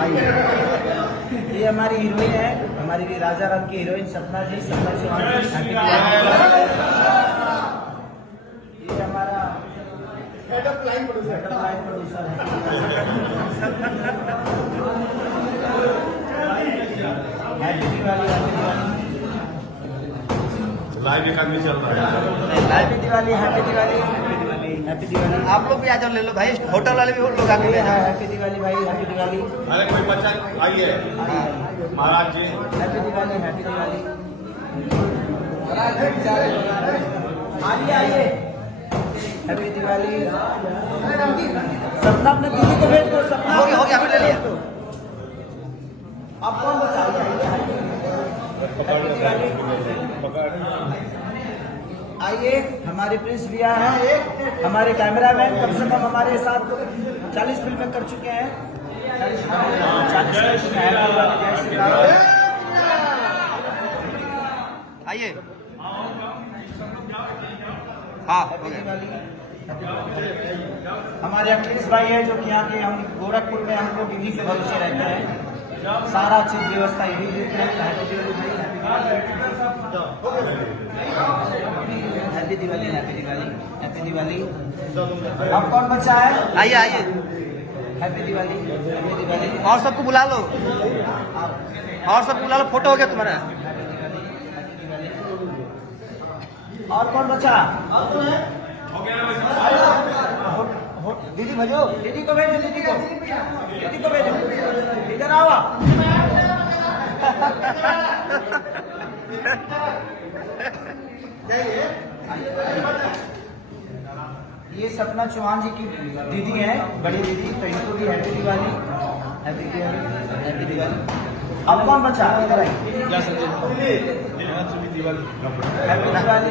ये हमारी हीरोइन है, हमारी राजा राम की हीरोइन सपना जी, सपना चौहान। ये हमारा हेड ऑफ लाइन प्रोड्यूसर है। हैप्पी दिवाली, लाइव एक आदमी चल रहा है। Happy Diwali, happy Diwali, happy Diwali. आप लोग भी आ जाओ, ले लो भाई, होटल वाले भी लोग आके ले जाओ। हैप्पी दिवाली भाई, हैप्पी दिवाली। अरे कोई बच्चा आइए महाराज जी। Happy Diwali, happy Diwali. आइए आइए, हैप्पी दिवाली। सपना अपने दीदी को भेज दो। सपना हो गया, अभी ले लिया। आप कौन बचा? आइए, हमारे प्रिंस भैया हैं, हमारे कैमरामैन कम से कम हमारे साथ 40 फिल्में कर चुके हैं। 40 आइए। हाँ, हो गया। हमारे अखिलेश भाई है जो कि यहाँ के, हम गोरखपुर में हम लोग इन्हीं के भरोसे रहते हैं, सारा चीज व्यवस्था यही देते हैं। Happy Diwali, happy Diwali, happy Diwali. अब कौन बचा है? आइए आइए, हैप्पी दिवाली, हैप्पी दिवाली। और सबको बुला लो, और सब बुला लो, फोटो हो गया तुम्हारा। और कौन बचा? दीदी भेजो, दीदी को भेजो, दीदी को भेजो। इधर आओ। ये सपना चौहान जी की दीदी है, बड़ी दीदी, तो इनको भी happy Diwali, happy Diwali, happy Diwali. अब कौन बचा? इधर आइए। Happy Diwali, happy Diwali.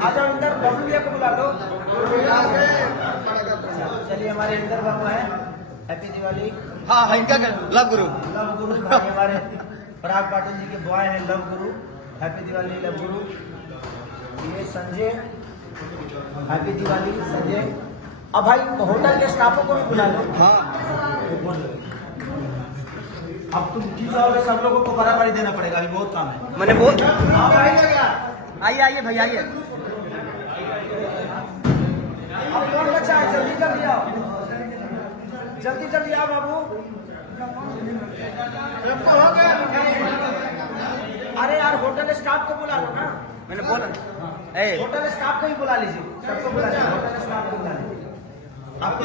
आ जाओ इंदर, बबलू भैया को बुला लो। चलिए, हमारे इंदर बाबू हैं, हैप्पी दिवाली। हाँ हाँ, इनका लव गुरु। लव गुरु भाई हमारे पराग पाटिल जी के बॉय हैं, लव गुरु, हैप्पी दिवाली, लव गुरु। ये संजय, हैप्पी दिवाली संजय। अब भाई होटल के स्टाफों को भी बुला लो। हाँ, अब तुम की जाओगे, सब लोगों को बराबरी देना पड़ेगा, अभी बहुत काम है। मैंने बोल। आप आइए, आइए आइए भाई, आइए। अब कौन बचा है? जल्दी जल्दी आओ, जल्दी जल्दी आओ बाबू। अरे यार, होटल स्टाफ को बुला लो ना। मैंने बोला। होटल स्टाफ को ही बुला लीजिए, सबको बुला लीजिए, होटल स्टाफ को बुला लीजिए। आपको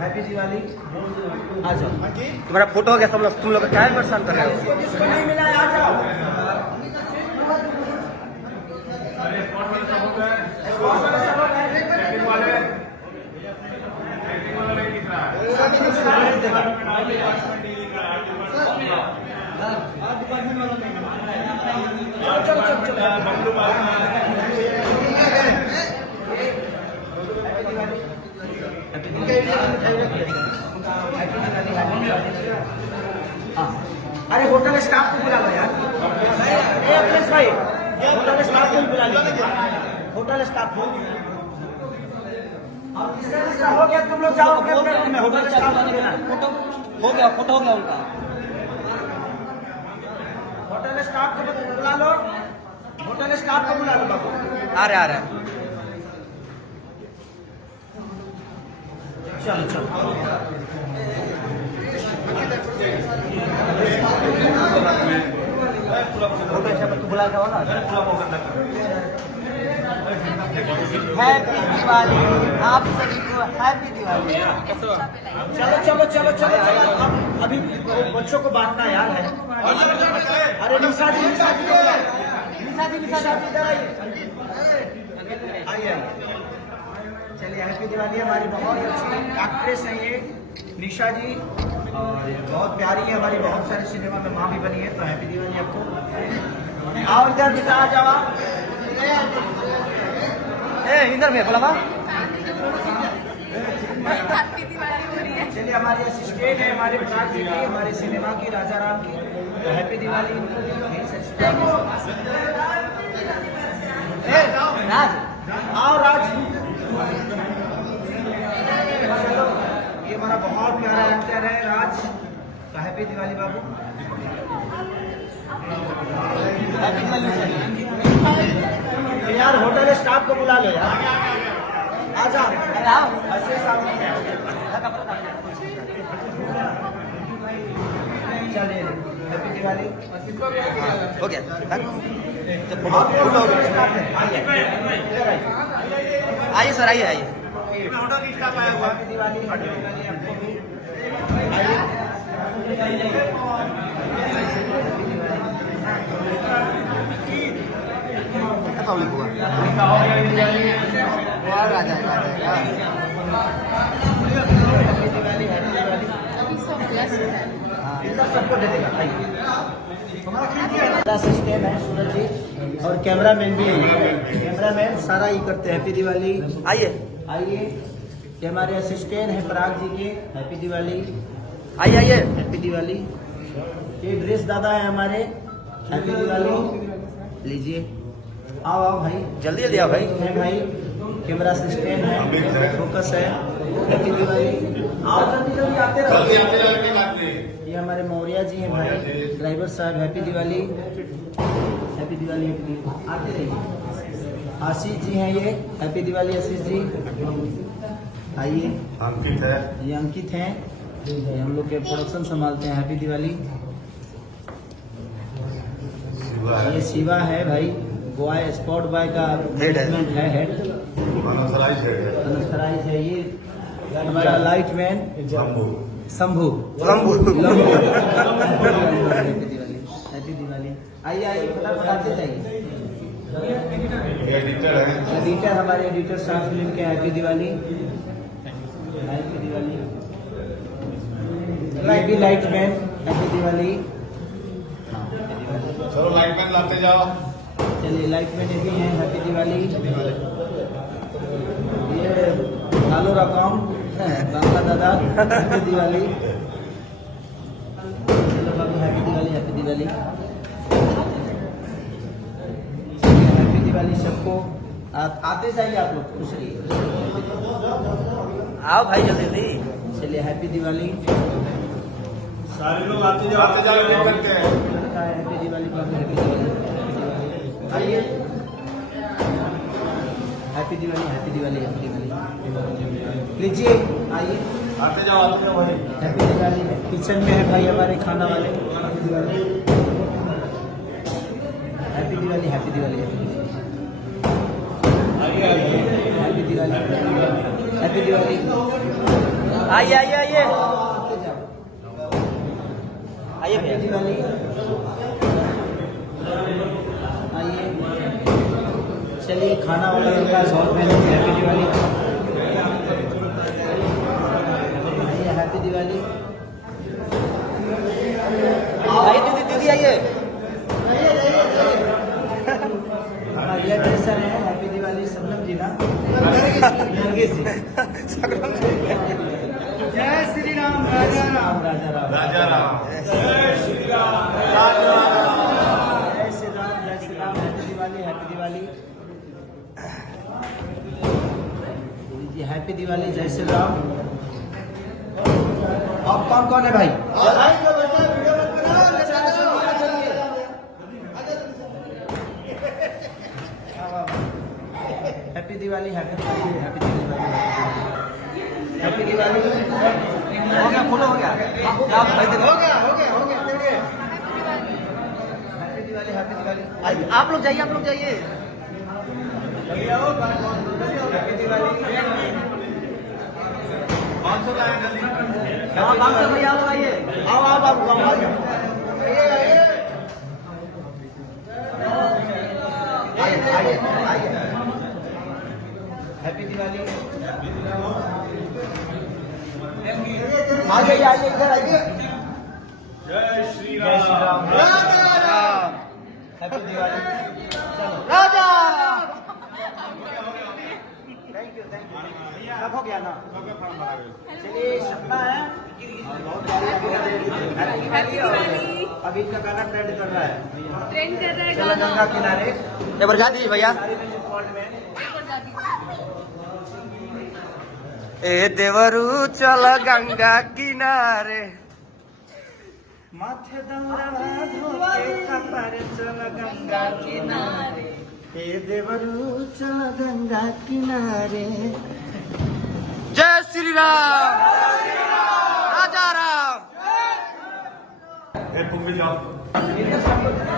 हैप्पी दिवाली। आ जाओ। तुम्हारा फोटो हो गया, तुम लोग क्या परेशान कर रहे हो? जिसको जिसको नहीं मिला है, आ जाओ। स्पॉट वाले सब लोग हैं। चलो चलो चलो। अरे होटल स्टाफ को बुला लो यार। अखिलेश भाई, होटल स्टाफ को बुला लीजिए, होटल स्टाफ को। हो गया, तुम लोग जाओ अपने अपने रूम में, होटल स्टाफ को देना। हो गया, फोटो हो गया उनका। होटल स्टाफ को बुला लो, होटल स्टाफ को बुला लो बाबू। आ रहे, आ रहे। चलो चलो। बुला के ना। हैप्पी दिवाली आप सभी को, हैप्पी दिवाली। चलो चलो चलो चलो चलो। अभी बच्चों को बांटना यार है। अरे निशा जी, निशा जी, निशा जी, निशा जी इधर आइए, आइए। चलिए, हैप्पी दिवाली। हमारी बहुत अच्छी एक्ट्रेस है ये निशा जी, और बहुत प्यारी है हमारी, बहुत सारे सिनेमा में माँ भी बनी है, तो हैप्पी दिवाली आपको। आओ इधर, दिखा आ जाओ। इधर में बोला। चलिए, हमारी असिस्टेंट है हमारे प्रकाश जी की, हमारे सिनेमा की, राजा राम की, तो हैप्पी दिवाली। आओ राज। का बहुत प्यारा एक्टर है राज। हैप्पी दिवाली बाबू। Happy Diwali sir. यार होटल स्टाफ को बुला लो यार। आजा अरे आओ। ऐसे सामने चलिए। हैप्पी दिवाली। हो गया। आइए सर, आइए आइए। हैप्पी दिवाली। हैप्पी दिवाली आपको भी। आइए। पब्लिक हुआ आ जाएगा। सबको दे देगा। हमारा सिस्टम है सूरज जी और कैमरामैन भी है। कैमरामैन सारा ही करते हैं। हैप्पी दिवाली। आइए आइए। ये हमारे असिस्टेंट हैं पराग जी के। हैप्पी दिवाली। आइए आइए। हैप्पी दिवाली। ये ड्रेस दादा है हमारे। हैप्पी दिवाली। लीजिए। आओ आओ भाई, जल्दी जल्दी आओ भाई। है भाई। कैमरा असिस्टेंट है, फोकस है। हैप्पी दिवाली। आओ जल्दी जल्दी आते रहो। ये हमारे मौर्या जी हैं भाई, ड्राइवर साहब। हैप्पी दिवाली। हैप्पी दिवाली। आते रहिए। आशीष जी हैं ये। हैप्पी दिवाली आशीष जी। आइए। अंकित है। ये अंकित हैं, ये हम लोग के प्रोडक्शन संभालते हैं। हैप्पी दिवाली। ये शिवा है भाई, बॉय स्पॉट बॉय का हेड है। हेड अनसराइज है। ये हमारा light man Shambhu. Happy Diwali. Happy Diwali. आइए आइए, फटाफट आते जाइए। एडिटर हमारे एडिटर साहब फिल्म के। हैप्पी दिवाली। हैप्पी दिवाली। ये भी लाइट मैन। हैप्पी दिवाली। चलो लाइटमैन लाते जाओ। चलिए लाइट मैन भी हैं। हैप्पी दिवाली। ये लालो रकम बाबा दादा। हैप्पी दिवाली। चलो बाबू, happy Diwali. Happy Diwali. Happy Diwali सबको। आते जाइए आप लोग, खुश रहिए। आओ भाई जल्दी जल्दी। चलिए हैप्पी दिवाली। सारे लोग आते जाओ वेट करते हैं। हैप्पी दिवाली बाबू। हैप्पी दिवाली। आइए। Happy Diwali. Happy Diwali. Happy Diwali. लीजिए आइए। आते जाओ भाई। हैप्पी दिवाली। किचन में है भाई हमारे खाना वाले। Happy Diwali. Happy Diwali. Happy Diwali. Happy Diwali. Happy Diwali. आइए आइए आइए आइए हैप्पी भैया। दिवाली। आइए। चलिए खाना वाला लड़का शॉर्ट में। हैप्पी दिवाली। आइए। हैप्पी दिवाली। आइए दीदी दीदी आइए। ये ड्रेसर है। हैप्पी दिवाली। सबनम जी ना। नरगिस जी। जय श्री राम। राजा राम। राजा राम। राजा राम। जय श्री राम। जय श्री राम। जय श्री राम। हैप्पी दिवाली। हैप्पी दिवाली। लीजिए हैप्पी दिवाली। जय श्री राम। आप कौन कौन है भाई? Happy Diwali. Happy Diwali. Happy Diwali. Happy Diwali. हो गया, फुल हो गया। आप भाई देखो। हैप्पी दिवाली। हैप्पी दिवाली। आइए, आप लोग जाइए, आप लोग जाइए। हैप्पी दिवाली। हाँ, बात कर भैया, आप आइए। आओ आओ बाबू, आओ आओ। आइए आइए आइए। हैप्पी दिवाली। आ जाइए आइए, इधर आइए। जय श्री जय Shri Ram. Ram. Happy Diwali. Raja. Thank you thank you. सब हो गया ना? चलिए सपना है। हैप्पी दिवाली। अभी का गाना ट्रेंड कर रहा है। ट्रेंड कर रहा है चलो गाना। गंगा किनारे। एक बार जा दीजिए भैया। सारी म्यूजिक वर्ल्ड में। ए देवरू चल गंगा किनारे माथे दौरा धोके कपारे चल गंगा किनारे हे देवरू चल गंगा किनारे जय श्री राम राजा राम तुम भी जाओ